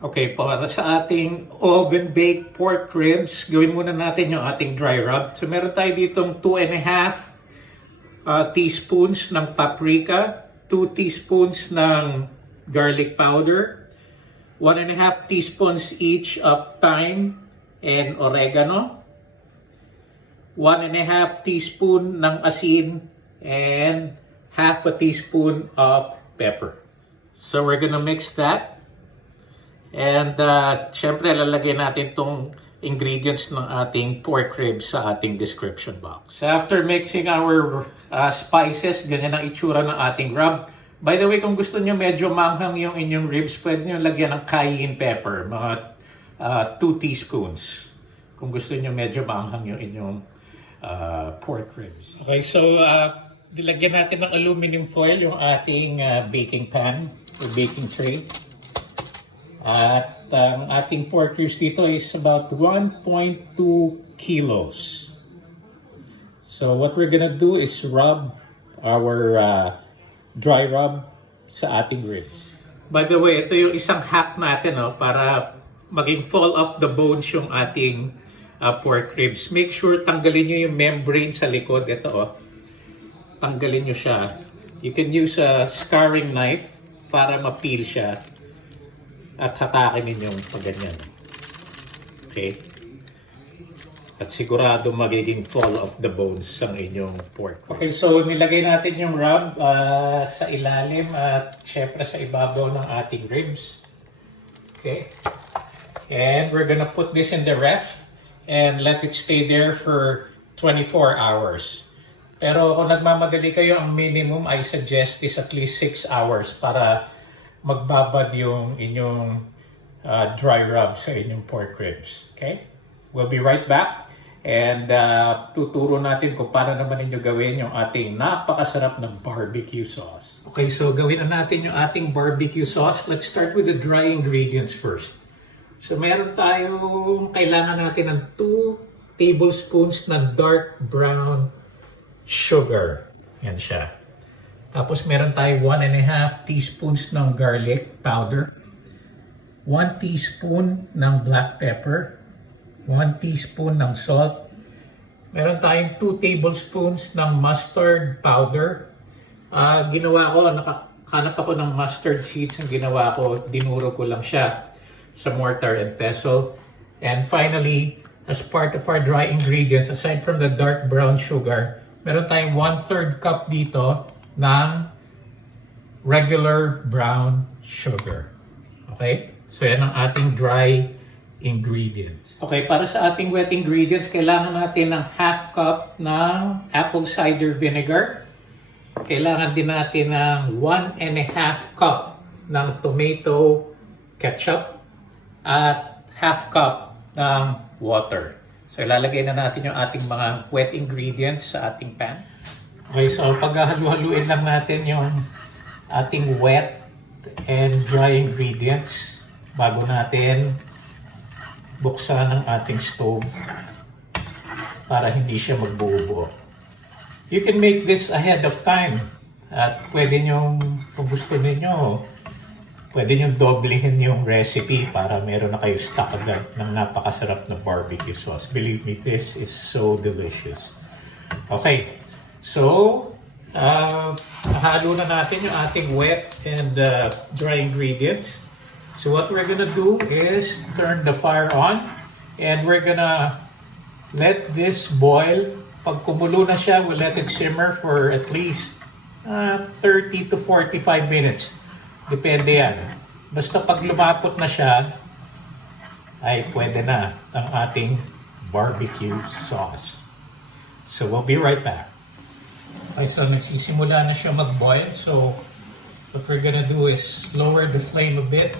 Okay, para sa ating oven-baked pork ribs, gawin muna natin yung ating dry rub. So meron tayo ditong 2.5 teaspoons ng paprika, 2 teaspoons ng garlic powder, 1.5 teaspoons each of thyme and oregano, 1.5 teaspoon ng asin, and half a teaspoon of pepper. So we're gonna mix that. And syempre lalagay natin tong ingredients ng ating pork ribs sa ating description box. So after mixing our spices, ganyan ang itsura ng ating rub. By the way, kung gusto nyo medyo manghang yung inyong ribs, pwede nyo lagyan ng cayenne pepper, mga 2 teaspoons. Kung gusto nyo medyo manghang yung inyong pork ribs. Okay, so nilagyan natin ng aluminum foil yung ating baking pan or baking tray. At ang ating pork ribs dito is about 1.2 kilos. So what we're gonna do is rub our dry rub sa ating ribs. By the way, ito yung isang hack natin para maging fall off the bones yung ating pork ribs. Make sure tanggalin nyo yung membrane sa likod. Ito tanggalin nyo siya. You can use a scarring knife para ma-peel siya. At hatakin ninyong pag ganyan. Okay? At sigurado magiging fall of the bones ang inyong pork. Okay, so nilagay natin yung rub sa ilalim at syempre sa ibabaw ng ating ribs. Okay? And we're gonna put this in the ref and let it stay there for 24 hours. Pero kung nagmamadali kayo, ang minimum I suggest is at least 6 hours para magbabad yung inyong dry rub sa inyong pork ribs. Okay? We'll be right back and tuturo natin kung paano naman ninyo gawin yung ating napakasarap na barbecue sauce. Okay, so gawin na natin yung ating barbecue sauce. Let's start with the dry ingredients first. So meron tayong kailangan natin ng 2 tablespoons ng dark brown sugar. Yan siya. Tapos meron tayo 1.5 teaspoons ng garlic powder, 1 teaspoon ng black pepper, 1 teaspoon ng salt. Meron tayong 2 tablespoons ng mustard powder. Ginawa ko, nakahanap ako ng mustard seeds. Ang ginawa ko, dinuro ko lang siya sa mortar and pestle. And finally, as part of our dry ingredients, aside from the dark brown sugar, meron tayong 1/3 cup dito ng regular brown sugar. Okay? So yan ang ating dry ingredients. Okay, para sa ating wet ingredients, kailangan natin ng half cup ng apple cider vinegar. Kailangan din natin ng 1.5 cup ng tomato ketchup at half cup ng water. So ilalagay na natin yung ating mga wet ingredients sa ating pan. Okay, so paghahalu-haluin lang natin yung ating wet and dry ingredients bago natin buksan ang ating stove para hindi siya magbuo-buo. You can make this ahead of time at pwede nyong, kung gusto niyo, pwede nyong doblehin yung recipe para meron na kayo stock agad ng napakasarap na barbecue sauce. Believe me, this is so delicious. Okay. So, halo na natin yung ating wet and dry ingredients. So what we're gonna do is turn the fire on and we're gonna let this boil. Pag kumulo na siya, we'll let it simmer for at least 30 to 45 minutes. Depende yan. Basta pag lumapot na siya, ay pwede na ang ating barbecue sauce. So we'll be right back. Okay, so nagsisimula na siya mag-boil. So, what we're gonna do is lower the flame a bit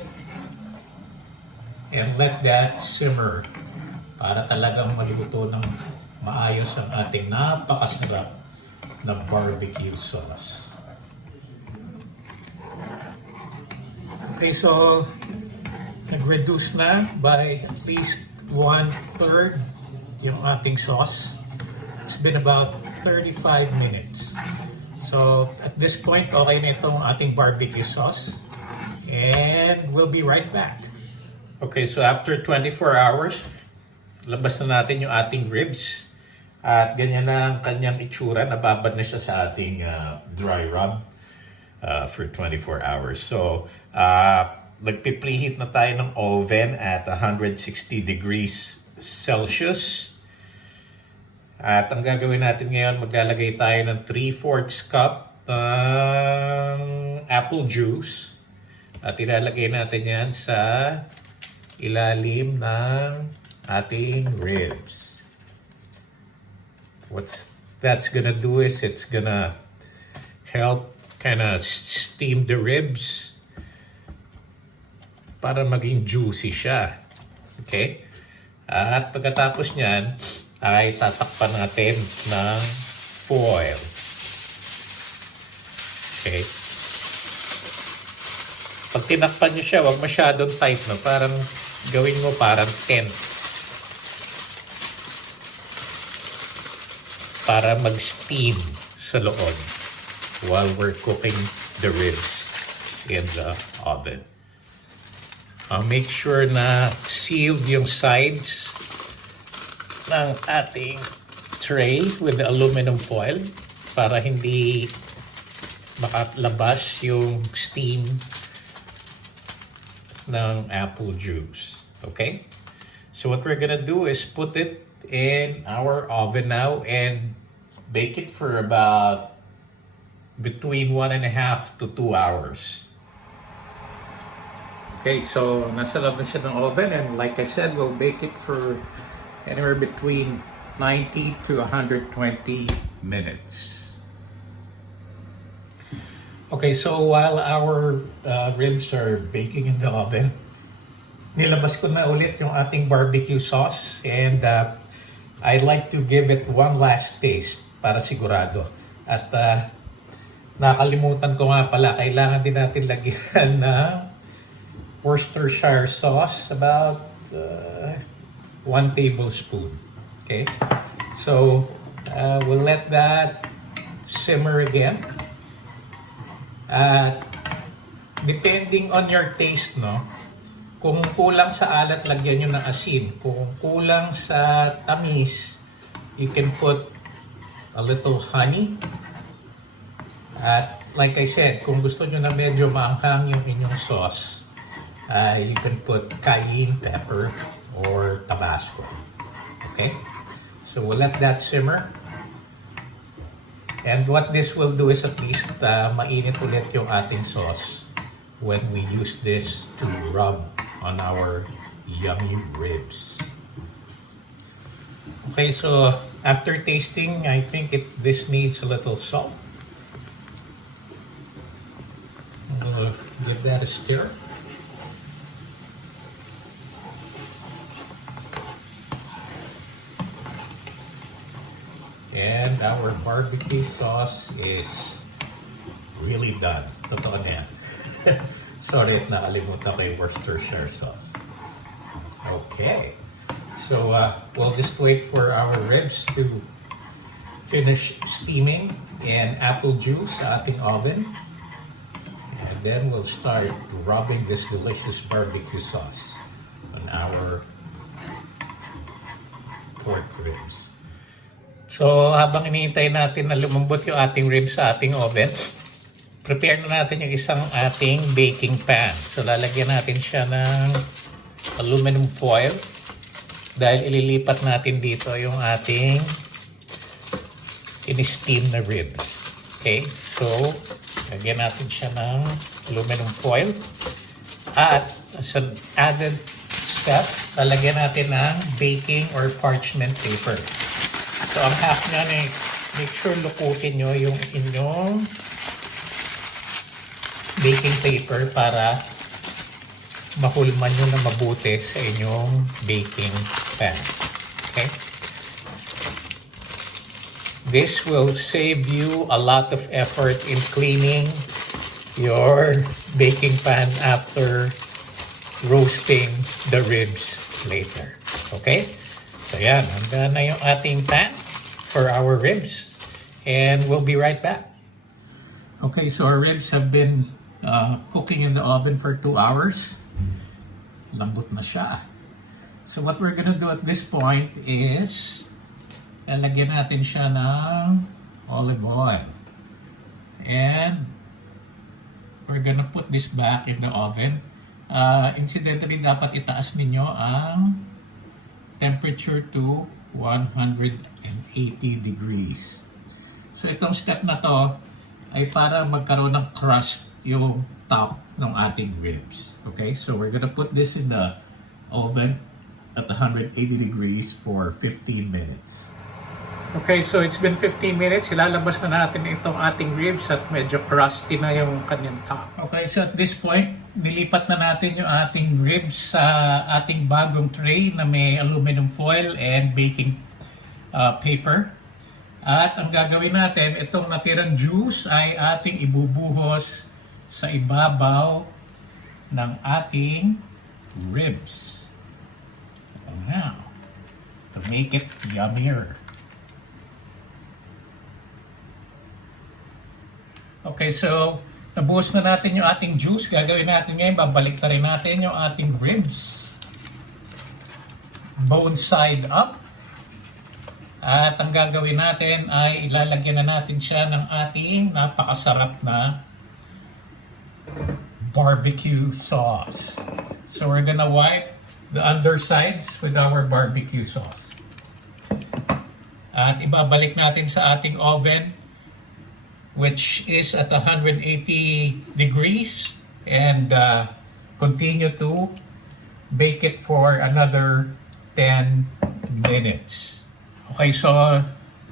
and let that simmer para talagang maluto ng maayos ang ating napakasarap na barbecue sauce. Okay, so nag-reduce na by at least 1/3 yung ating sauce. It's been about 35 minutes. So at this point, okay na itong ating barbecue sauce. And we'll be right back. Okay, so after 24 hours, labas na natin yung ating ribs. At ganyan na ang kanyang itsura. Nababad na siya sa ating dry rub for 24 hours. So, nagpipreheat na tayo ng oven at 160 degrees Celsius. At ang gagawin natin ngayon, maglalagay tayo ng 3/4 cup ng apple juice. At ilalagay natin yan sa ilalim ng ating ribs. What that's gonna do is it's gonna help kind of steam the ribs para maging juicy siya. Okay? At pagkatapos niyan, ay tatakpan natin ng foil. Okay? Pag tinakpan niyo siya, huwag masyadong tight, no? Parang gawin mo parang tent. Para mag-steam sa loob while we're cooking the ribs in the oven. Make sure na sealed yung sides ng ating tray with the aluminum foil para hindi makalabas yung steam ng apple juice. Okay? So what we're gonna do is put it in our oven now and bake it for about between 1.5 to 2 hours. Okay, so nasa loob na siya ng oven, and like I said, we'll bake it for anywhere between 90 to 120 minutes. Okay, so while our ribs are baking in the oven, nilabas ko na ulit yung ating barbecue sauce, and I'd like to give it one last taste para sigurado. At nakalimutan ko nga pala, kailangan din natin lagyan ng Worcestershire sauce, about 1 tablespoon. Okay, so we'll let that simmer again. Depending on your taste, no? Kung kulang sa alat, lagyan nyo ng asin. Kung kulang sa tamis, you can put a little honey. At like I said, kung gusto nyo na medyo maanghang yung inyong sauce, you can put cayenne pepper or Tabasco. Okay? So we'll let that simmer. And what this will do is at least mainit ulit yung ating sauce when we use this to rub on our yummy ribs. Okay, so after tasting, I think this needs a little salt. Give that a stir. And our barbecue sauce is really done. Totoo na yan. Sorry, nakalimutan ko yung Worcestershire sauce. Okay. So, we'll just wait for our ribs to finish steaming in apple juice sa ating oven. And then we'll start rubbing this delicious barbecue sauce on our pork ribs. So, habang iniintay natin na lumambot yung ating ribs sa ating oven, prepare na natin yung isang ating baking pan. So, lalagyan natin siya ng aluminum foil dahil ililipat natin dito yung ating in-steam na ribs. Okay? So, lagyan natin siya ng aluminum foil. At as an added step, lalagyan natin ng baking or parchment paper. So, ang hack nyo na make sure lukutin nyo yung inyong baking paper para mahulman nyo na mabuti sa inyong baking pan. Okay? This will save you a lot of effort in cleaning your baking pan after roasting the ribs later. Okay? So yan, handa na yung ating pan for our ribs. And we'll be right back. Okay, so our ribs have been cooking in the oven for 2 hours. Lambot na siya. So what we're gonna do at this point is lalagyan natin siya ng olive oil. And we're gonna put this back in the oven. Incidentally, dapat itaas ninyo ang temperature to 180 degrees. So itong step na to ay para magkaroon ng crust yung top ng ating ribs. Okay, so we're gonna put this in the oven at 180 degrees for 15 minutes. Okay, so it's been 15 minutes. Ilalabas na natin itong ating ribs at medyo crusty na yung kanyang top. Okay, so at this point, nilipat na natin yung ating ribs sa ating bagong tray na may aluminum foil and baking paper. At ang gagawin natin, itong natirang juice ay ating ibubuhos sa ibabaw ng ating ribs. And now, to make it yummier. Okay, so nabuhos na natin yung ating juice. Gagawin natin ngayon, babalik na rin natin yung ating ribs. Bone side up. At ang gagawin natin ay ilalagyan na natin siya ng ating napakasarap na barbecue sauce. So we're gonna wipe the undersides with our barbecue sauce. At ibabalik natin sa ating oven, which is at 180 degrees, and continue to bake it for another 10 minutes. Okay, so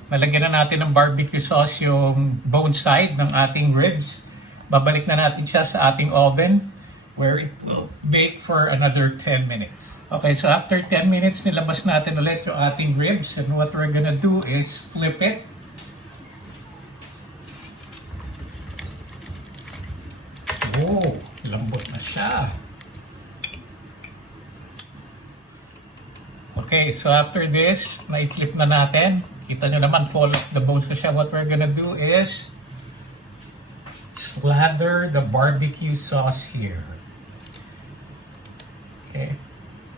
nalagyan na natin ng barbecue sauce yung bone side ng ating ribs. Babalik na natin siya sa ating oven where it will bake for another 10 minutes. Okay, so after 10 minutes, nilabas natin ulit yung ating ribs, and what we're gonna do is flip it. Oh, lambot na siya. Okay, so after this, na-flip na natin. Kita nyo naman, fall off the bones na siya. What we're gonna do is slather the barbecue sauce here. Okay.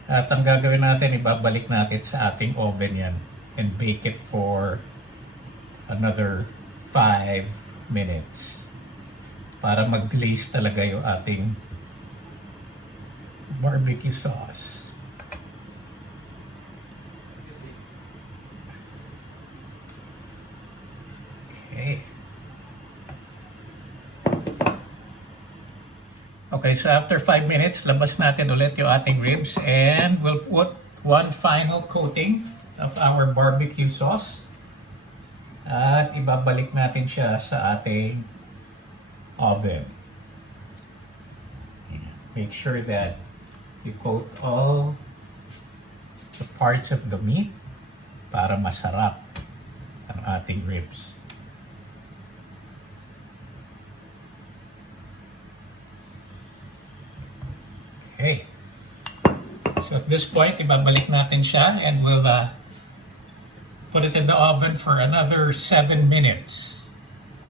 At ang gagawin natin, ibabalik natin sa ating oven yan and bake it for another 5 minutes. Para mag-glaze talaga yung ating barbecue sauce. Okay. Okay, so after 5 minutes, labas natin ulit yung ating ribs, and we'll put one final coating of our barbecue sauce. At ibabalik natin siya sa ating oven. Make sure that you coat all the parts of the meat para masarap ang ating ribs. Okay. So at this point, ibabalik natin siya, and we'll put it in the oven for another 7 minutes.